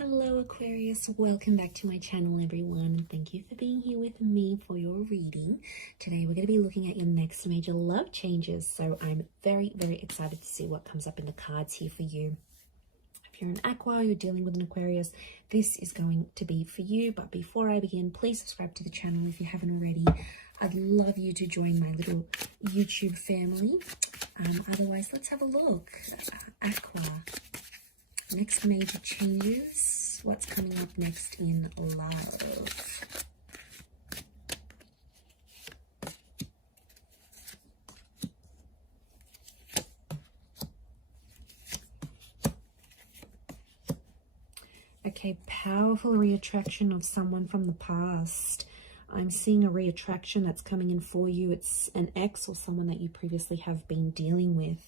Hello Aquarius, welcome back to my channel everyone, and thank you for being here with me for your reading. Today we're going to be looking at your next major love changes, so I'm very excited to see what comes up in the cards here for you. If you're an Aqua, you're dealing with an Aquarius, this is going to be for you. But before I begin, please subscribe to the channel if you haven't already. I'd love you to join my little YouTube family. Otherwise, let's have a look. Aqua. Next major changes. What's coming up next in love? Okay, powerful reattraction of someone from the past. I'm seeing a reattraction that's coming in for you. It's an ex or someone that you previously have been dealing with.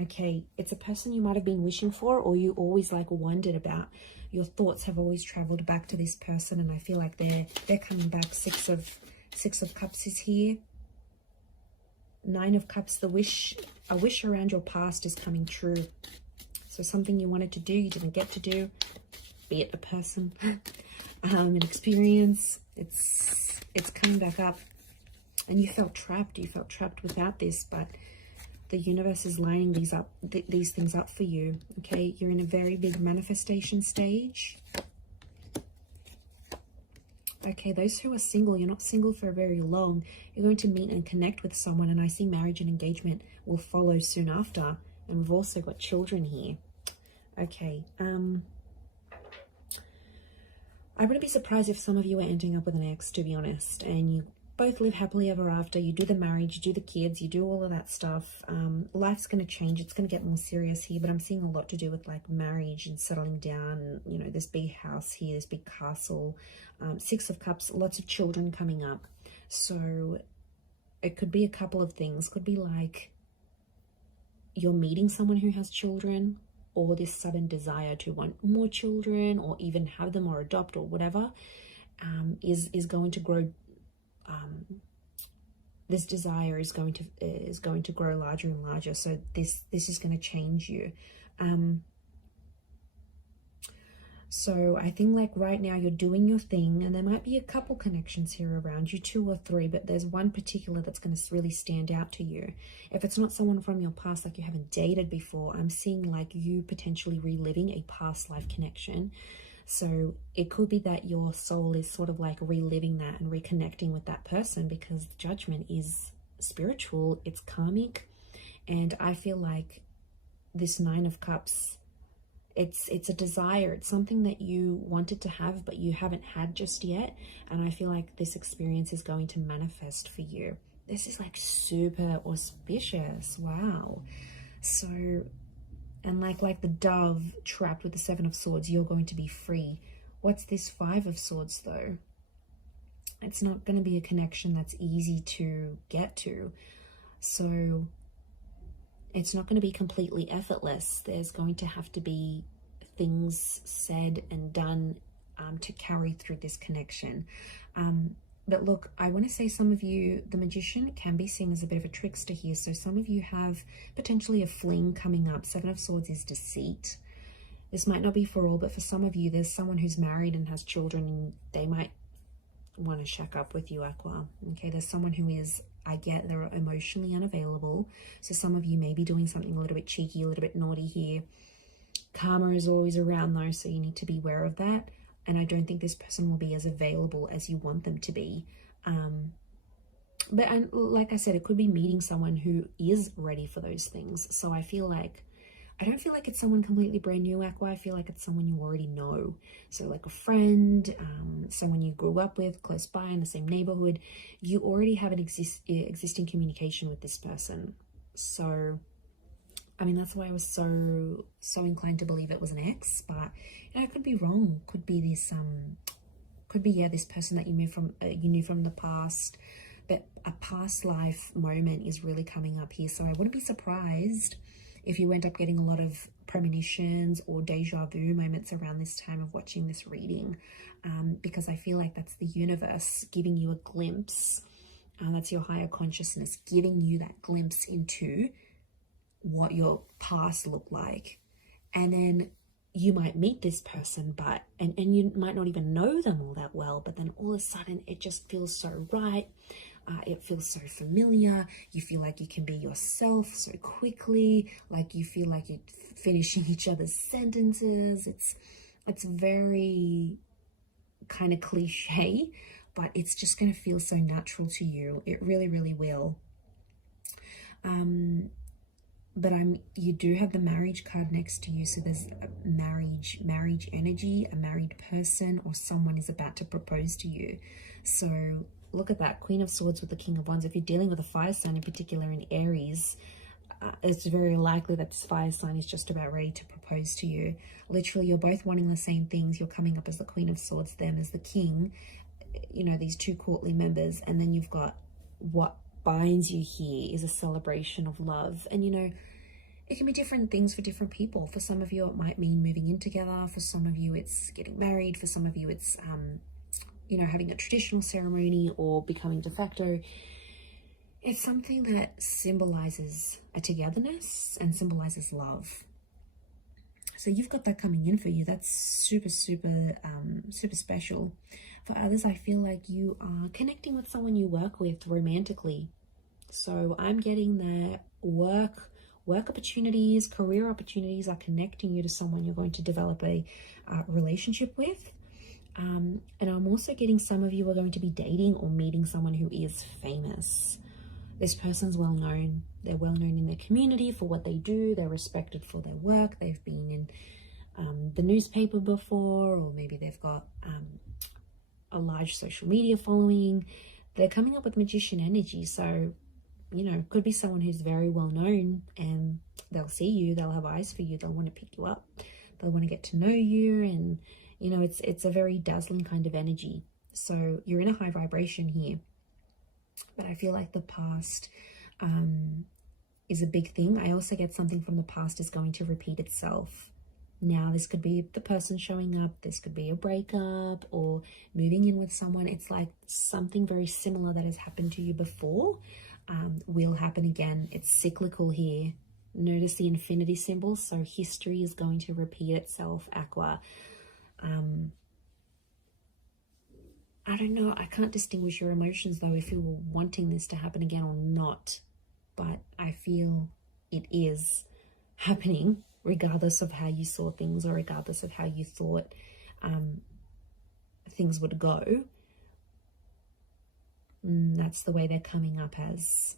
Okay, it's a person you might have been wishing for, or you always like wondered about. Your thoughts have always traveled back to this person, and I feel like they're coming back. Six of Cups is here. Nine of Cups, a wish around your past is coming true. So something you wanted to do, you didn't get to do, be it a person, an experience, it's coming back up. And you felt trapped without this, but the universe is lining these things up for you. Okay, you're in a very big manifestation stage. Okay, those who are single, you're not single for very long. You're going to meet and connect with someone, and I see marriage and engagement will follow soon after. And we've also got children here. Okay, I wouldn't be surprised if some of you are ending up with an ex, to be honest, and you both live happily ever after. You do the marriage, you do the kids, you do all of that stuff. Life's going to change. It's going to get more serious here, but I'm seeing a lot to do with like marriage and settling down. You know, this big house here, this big castle. Six of Cups, lots of children coming up. So it could be a couple of things. Could be like you're meeting someone who has children, or this sudden desire to want more children, or even have them or adopt or whatever, is going to grow. This desire is going to grow larger and larger. So this is going to change you. So I think like right now you're doing your thing, and there might be a couple connections here around you, 2 or 3, but there's one particular that's going to really stand out to you. If it's not someone from your past, like you haven't dated before, I'm seeing like you potentially reliving a past life connection. So it could be that your soul is sort of like reliving that and reconnecting with that person, because the Judgment is spiritual, it's karmic. And I feel like this 9 of Cups, it's a desire, it's something that you wanted to have but you haven't had just yet, and I feel like this experience is going to manifest for you. This is like super auspicious. Wow. So, and like the dove trapped with the 7 of Swords, you're going to be free. What's this 5 of Swords though? It's not going to be a connection that's easy to get to. So it's not going to be completely effortless. There's going to have to be things said and done to carry through this connection. But look, I want to say some of you, the Magician can be seen as a bit of a trickster here. So some of you have potentially a fling coming up. 7 of Swords is deceit. This might not be for all, but for some of you, there's someone who's married and has children, and they might want to shack up with you, Aqua. Okay, there's someone who is, I get, they're emotionally unavailable. So some of you may be doing something a little bit cheeky, a little bit naughty here. Karma is always around though, so you need to be aware of that. And I don't think this person will be as available as you want them to be. But like I said, it could be meeting someone who is ready for those things. So I don't feel like it's someone completely brand new, Aqua. I feel like it's someone you already know. So like a friend, someone you grew up with, close by in the same neighborhood. You already have an existing communication with this person. So, I mean, that's why I was so inclined to believe it was an ex. But you know, I could be wrong. Could be this this person that you knew from the past. But a past life moment is really coming up here. So I wouldn't be surprised if you end up getting a lot of premonitions or deja vu moments around this time of watching this reading, because I feel like that's the universe giving you a glimpse. That's your higher consciousness giving you that glimpse into what your past looked like. And then you might meet this person, but and you might not even know them all that well, but then all of a sudden it just feels so right. It feels so familiar. You feel like you can be yourself so quickly, like you feel like you're finishing each other's sentences. It's very kind of cliche, but it's just going to feel so natural to you. It really, really will. But you do have the marriage card next to you, so there's a marriage energy, a married person, or someone is about to propose to you. So look at that, Queen of Swords with the King of Wands. If you're dealing with a fire sign, in particular in Aries, it's very likely that this fire sign is just about ready to propose to you. Literally, you're both wanting the same things. You're coming up as the Queen of Swords, them as the King, you know, these two courtly members, and then you've got what binds you here is a celebration of love. And you know, it can be different things for different people. For some of you it might mean moving in together, for some of you it's getting married, for some of you it's you know, having a traditional ceremony or becoming de facto. It's something that symbolizes a togetherness and symbolizes love. So you've got that coming in for you. That's super special. For others, I feel like you are connecting with someone you work with romantically. So I'm getting that work opportunities, career opportunities are connecting you to someone you're going to develop a relationship with. And I'm also getting some of you are going to be dating or meeting someone who is famous. This person's well known. They're well known in their community for what they do. They're respected for their work. They've been in the newspaper before, or maybe they've got a large social media following. They're coming up with magician energy. So, you know, could be someone who's very well known, and they'll see you. They'll have eyes for you. They'll want to pick you up. They'll want to get to know you. And, you know, it's a very dazzling kind of energy. So you're in a high vibration here. But I feel like the past is a big thing. I also get something from the past is going to repeat itself. Now, this could be the person showing up. This could be a breakup or moving in with someone. It's like something very similar that has happened to you before will happen again. It's cyclical here. Notice the infinity symbol. So history is going to repeat itself, Aqua. I don't know. I can't distinguish your emotions, though, if you were wanting this to happen again or not. But I feel it is happening, regardless of how you saw things or regardless of how you thought things would go. That's the way they're coming up as.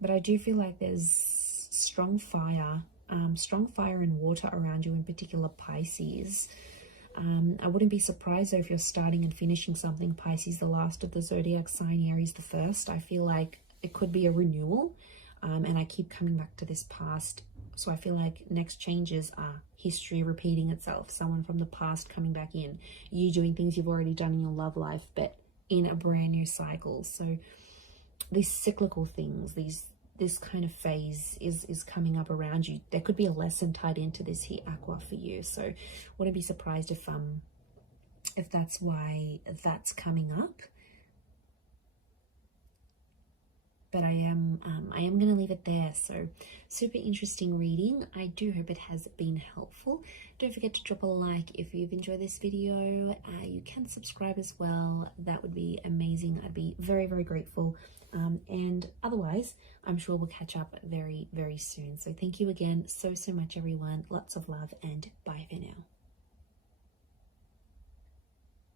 But I do feel like there's strong fire and water around you, in particular Pisces. I wouldn't be surprised though if you're starting and finishing something, Pisces, the last of the zodiac sign, Aries the first. I feel like it could be a renewal, and I keep coming back to this past. So I feel like next changes are history repeating itself, someone from the past coming back in, you doing things you've already done in your love life, but in a brand new cycle. So these cyclical things, this kind of phase is coming up around you. There could be a lesson tied into this here, Aqua, for you. So wouldn't be surprised if that's why that's coming up. But I am going to leave it there. So super interesting reading. I do hope it has been helpful. Don't forget to drop a like if you've enjoyed this video. You can subscribe as well. That would be amazing. I'd be very, very grateful. And otherwise, I'm sure we'll catch up very, very soon. So thank you again so much, everyone. Lots of love and bye for now.